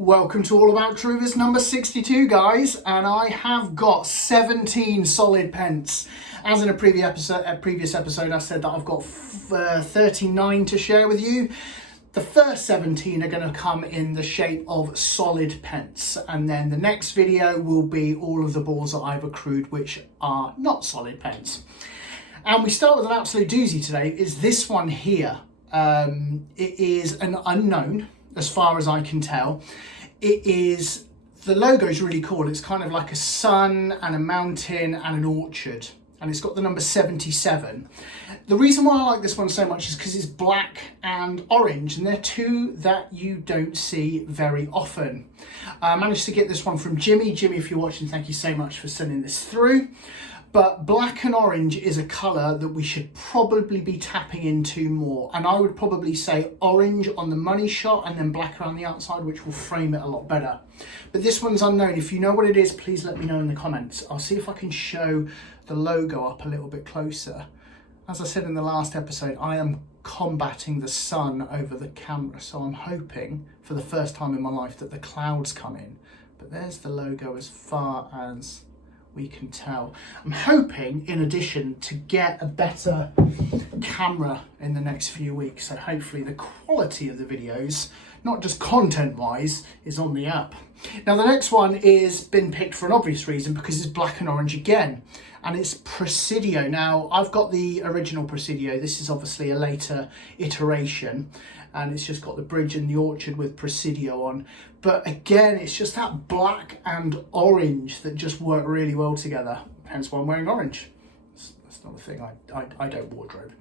Welcome to All About Truvis number 62, guys, and I have got 17 solid pence. As in a previous episode, I said that I've got 39 to share with you. The first 17 are going to come in the shape of solid pence, and then the next video will be all of the balls that I've accrued which are not solid pence. And we start with an absolute doozy today. Is this one here. It is an unknown, as far as I can tell. The logo is really cool. It's kind of like a sun and a mountain and an orchard, and it's got the number 77. The reason why I like this one so much is because it's black and orange, and they're two that you don't see very often. I managed to get this one from Jimmy. Jimmy, if you're watching, thank you so much for sending this through. But black and orange is a colour that we should probably be tapping into more. And I would probably say orange on the money shot and then black around the outside, which will frame it a lot better. But this one's unknown. If you know what it is, please let me know in the comments. I'll see if I can show the logo up a little bit closer. As I said in the last episode, I am combating the sun over the camera. So I'm hoping for the first time in my life that the clouds come in. But there's the logo as far as we can tell. I'm hoping, in addition, to get a better camera in the next few weeks, so hopefully the quality of the videos, not just content wise, is on the up. Now the next one is been picked for an obvious reason, because it's black and orange again, and it's Presidio. Now I've got the original Presidio. This is obviously a later iteration, and it's just got the bridge and the orchard with Presidio on. But again, it's just that black and orange that just work really well together. Hence why I'm wearing orange. That's not a thing I don't wardrobe.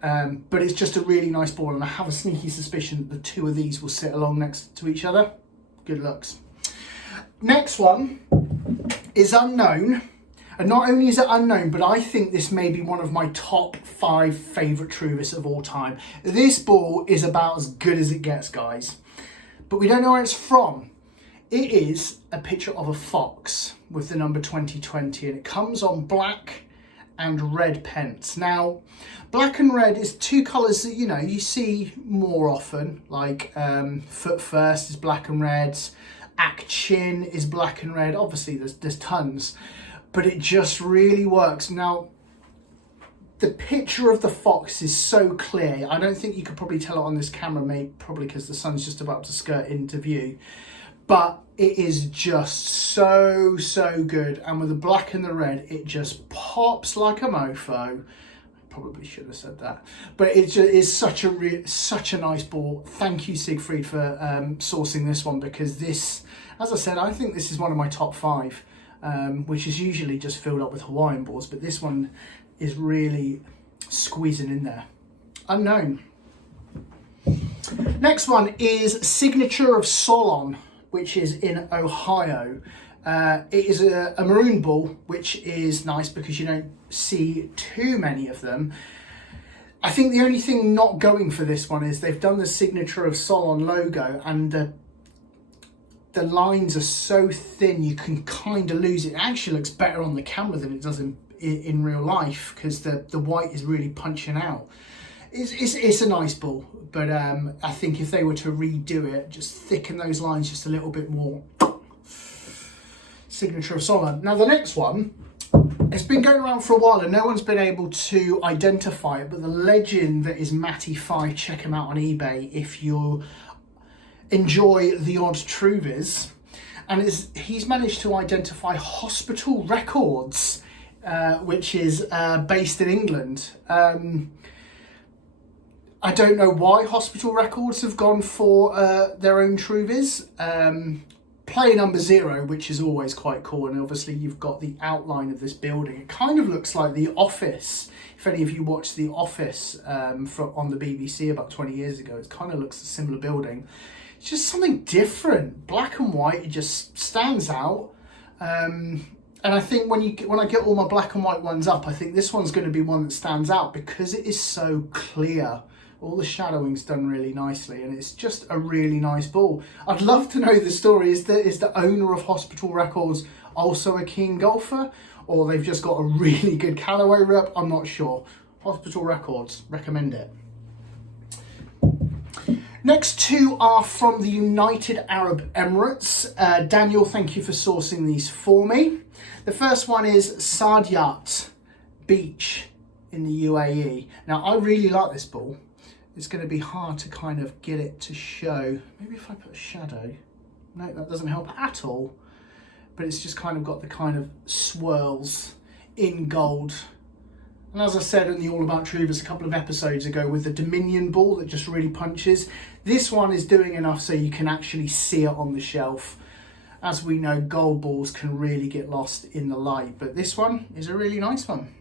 But it's just a really nice ball, and I have a sneaky suspicion that the two of these will sit along next to each other. Good looks. Next one is unknown. And not only is it unknown, but I think this may be one of my top 5 favourite Truvis of all time. This ball is about as good as it gets, guys. But we don't know where it's from. It is a picture of a fox with the number 2020, and it comes on black and red pence. Now, black and red is two colours that, you know, you see more often, like Foot First is black and red, Act Chin is black and red. Obviously, there's tons. But it just really works. Now, the picture of the fox is so clear. I don't think you could probably tell it on this camera, mate, probably because the sun's just about to skirt into view. But it is just so good. And with the black and the red, it just pops like a mofo. Probably should have said that. But it just is such a nice ball. Thank you, Siegfried, for sourcing this one, because this, as I said, I think this is one of my top 5. Which is usually just filled up with Hawaiian balls, but this one is really squeezing in there. Unknown. Next one is Signature of Solon, which is in Ohio. It is a maroon ball, which is nice because you don't see too many of them. I think the only thing not going for this one is they've done the Signature of Solon logo, and the lines are so thin you can kind of lose it. It actually looks better on the camera than it does in real life, because the white is really punching out. It's a nice ball, but I think if they were to redo it, just thicken those lines just a little bit more. Signature of Solon. Now the next one, it's been going around for a while and no one's been able to identify it, but the legend that is Matty 5, check him out on eBay if you enjoy the odd Truvis, and he's managed to identify Hospital Records, which is based in England. I don't know why Hospital Records have gone for their own Truvis. Play number 0, which is always quite cool, and obviously you've got the outline of this building. It kind of looks like The Office. If any of you watched The Office on the BBC about 20 years ago, it kind of looks a similar building. It's just something different, black and white. It just stands out, and I think when I get all my black and white ones up, I think this one's going to be one that stands out because it is so clear. All the shadowing's done really nicely, and it's just a really nice ball. I'd love to know the story. Is the owner of Hospital Records also a keen golfer, or they've just got a really good Callaway rep? I'm not sure. Hospital Records, recommend it. Next two are from the United Arab Emirates. Daniel, thank you for sourcing these for me. The first one is Saadiyat Beach in the UAE. Now, I really like this ball. It's going to be hard to kind of get it to show. Maybe if I put a shadow. No, that doesn't help at all. But it's just kind of got the kind of swirls in gold. And as I said in the All About Truvis a couple of episodes ago with the Dominion ball that just really punches, this one is doing enough so you can actually see it on the shelf. As we know, gold balls can really get lost in the light, but this one is a really nice one.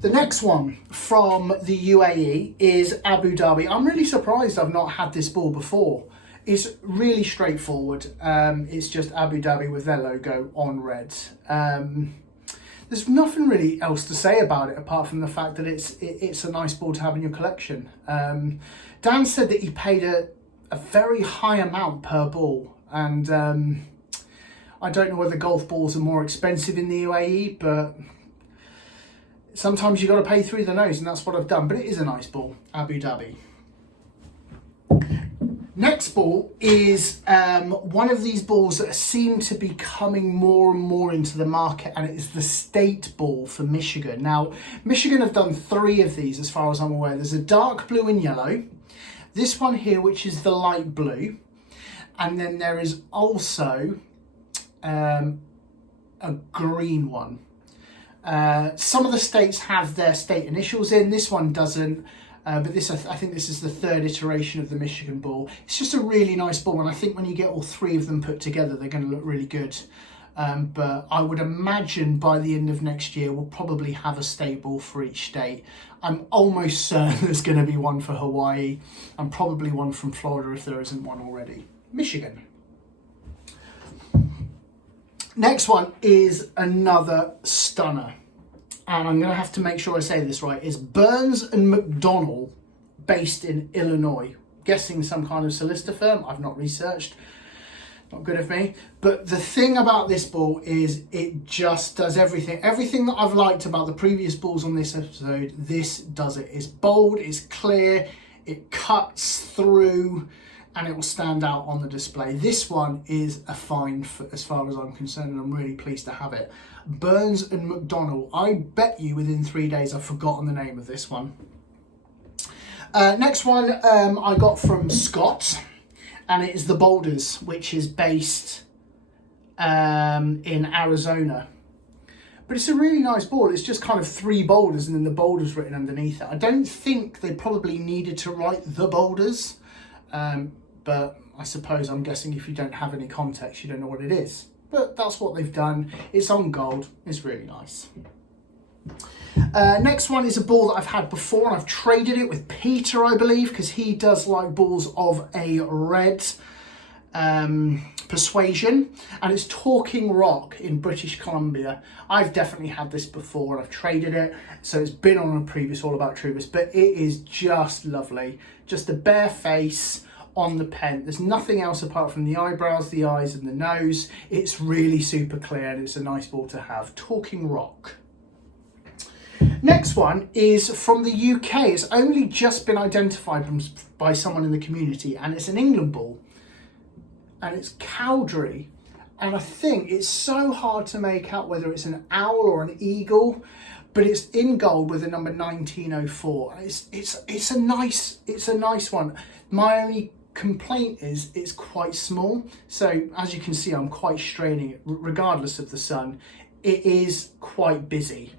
The next one from the UAE is Abu Dhabi. I'm really surprised I've not had this ball before. It's really straightforward. It's just Abu Dhabi with their logo on red. There's nothing really else to say about it apart from the fact that it's a nice ball to have in your collection. Dan said that he paid a very high amount per ball, and I don't know whether golf balls are more expensive in the UAE, but sometimes you got to pay through the nose, and that's what I've done. But it is a nice ball, Abu Dhabi. Next ball is one of these balls that seem to be coming more and more into the market, and it is the state ball for Michigan. Now, Michigan have done 3 of these as far as I'm aware. There's a dark blue and yellow, this one here which is the light blue, and then there is also a green one. Some of the states have their state initials in, this one doesn't. But this, I think this is the 3rd iteration of the Michigan ball. It's just a really nice ball, and I think when you get all 3 of them put together, they're going to look really good. But I would imagine by the end of next year, we'll probably have a state ball for each state. I'm almost certain there's going to be one for Hawaii, and probably one from Florida if there isn't one already. Michigan. Next one is another stunner. And I'm going to have to make sure I say this right. It's Burns and McDonnell, based in Illinois. Guessing some kind of solicitor firm. I've not researched. Not good of me. But the thing about this ball is it just does everything. Everything that I've liked about the previous balls on this episode, this does it. It's bold, it's clear, it cuts through, and it will stand out on the display. This one is a find as far as I'm concerned, and I'm really pleased to have it. Burns and McDonnell. I bet you within 3 days I've forgotten the name of this one. Next one I got from Scott, and it is the Boulders, which is based in Arizona. But it's a really nice ball. It's just kind of 3 boulders and then the boulders written underneath it. I don't think they probably needed to write the boulders, but I suppose I'm guessing if you don't have any context, you don't know what it is. But that's what they've done. It's on gold. It's really nice. Next one is a ball that I've had before, and I've traded it with Peter, I believe, because he does like balls of a red persuasion, and it's Talking Rock in British Columbia. I've definitely had this before, and I've traded it, so it's been on a previous All About Truvis, but it is just lovely. Just a bare face on the pen. There's nothing else apart from the eyebrows, the eyes and the nose. It's really super clear, and it's a nice ball to have. Talking Rock. Next one is from the UK. It's only just been identified by someone in the community, and it's an England ball, and it's Cowdrey, and I think it's so hard to make out whether it's an owl or an eagle, but it's in gold with the number 1904. It's a nice one. My only complaint is it's quite small, so as you can see I'm quite straining it regardless of the sun. It is quite busy,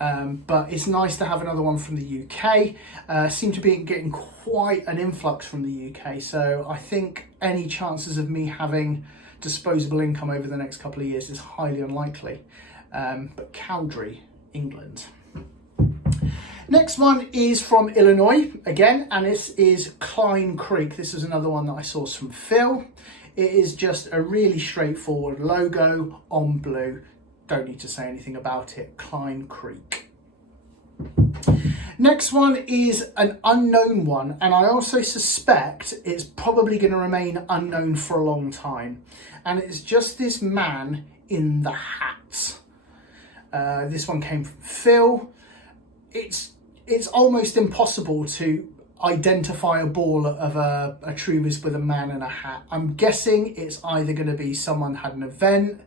but it's nice to have another one from the UK. Seem to be getting quite an influx from the UK, so I think any chances of me having disposable income over the next couple of years is highly unlikely. But Cowdrey, England. Next one is from Illinois again, and this is Klein Creek. This is another one that I sourced from Phil. It is just a really straightforward logo on blue. Don't need to say anything about it. Klein Creek. Next one is an unknown one, and I also suspect it's probably going to remain unknown for a long time. And it's just this man in the hat. This one came from Phil. It's almost impossible to identify a ball of a Truvis with a man in a hat. I'm guessing it's either going to be someone had an event,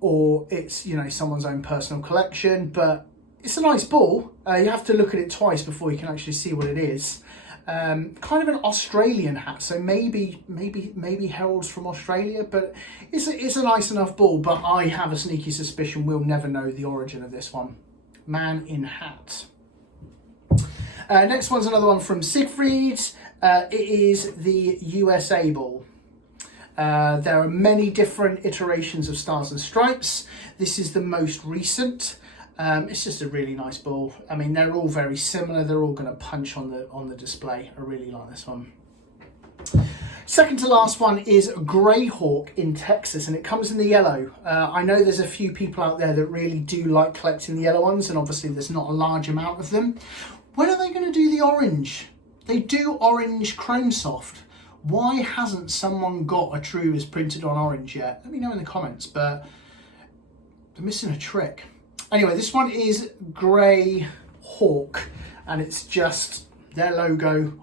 or it's, you know, someone's own personal collection, but it's a nice ball. You have to look at it twice before you can actually see what it is. Kind of an Australian hat, so maybe heralds from Australia, but it's a nice enough ball. But I have a sneaky suspicion we'll never know the origin of this one. Man in hat. Next one's another one from Siegfried. It is the USA ball. There are many different iterations of Stars and Stripes. This is the most recent. It's just a really nice ball. I mean, they're all very similar. They're all going to punch on the display. I really like this one. Second to last one is Greyhawk in Texas, and it comes in the yellow. I know there's a few people out there that really do like collecting the yellow ones, and obviously there's not a large amount of them. When are they going to do the orange? They do orange chrome soft. Why hasn't someone got a Truvis printed on orange yet? Let me know in the comments, but they're missing a trick. Anyway, this one is Greyhawk, and it's just their logo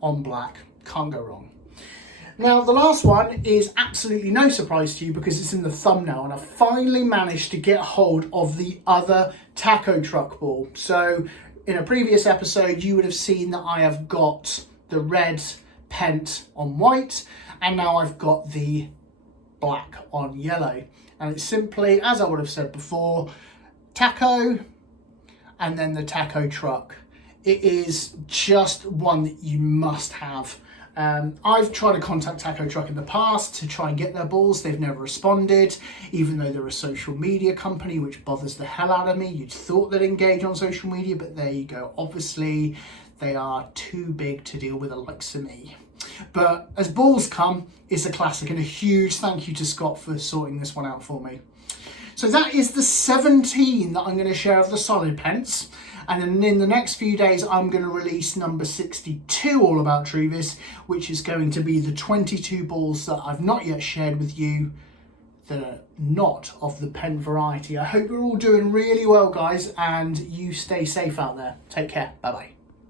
on black. Can't go wrong. Now, the last one is absolutely no surprise to you because it's in the thumbnail, and I finally managed to get hold of the other taco truck ball. So in a previous episode, you would have seen that I have got the red Pent on white, and now I've got the black on yellow. And it's simply, as I would have said before, taco and then the taco truck. It is just one that you must have. I've tried to contact Taco Truck in the past to try and get their balls. They've never responded, even though they're a social media company, which bothers the hell out of me. You'd thought they'd engage on social media, but there you go. Obviously, they are too big to deal with the likes of me. But as balls come, it's a classic, and a huge thank you to Scott for sorting this one out for me. So that is the 17 that I'm going to share of the solid pence. And then in the next few days, I'm going to release number 62, All About Truvis, which is going to be the 22 balls that I've not yet shared with you that are not of the pen variety. I hope you're all doing really well, guys, and you stay safe out there. Take care. Bye-bye.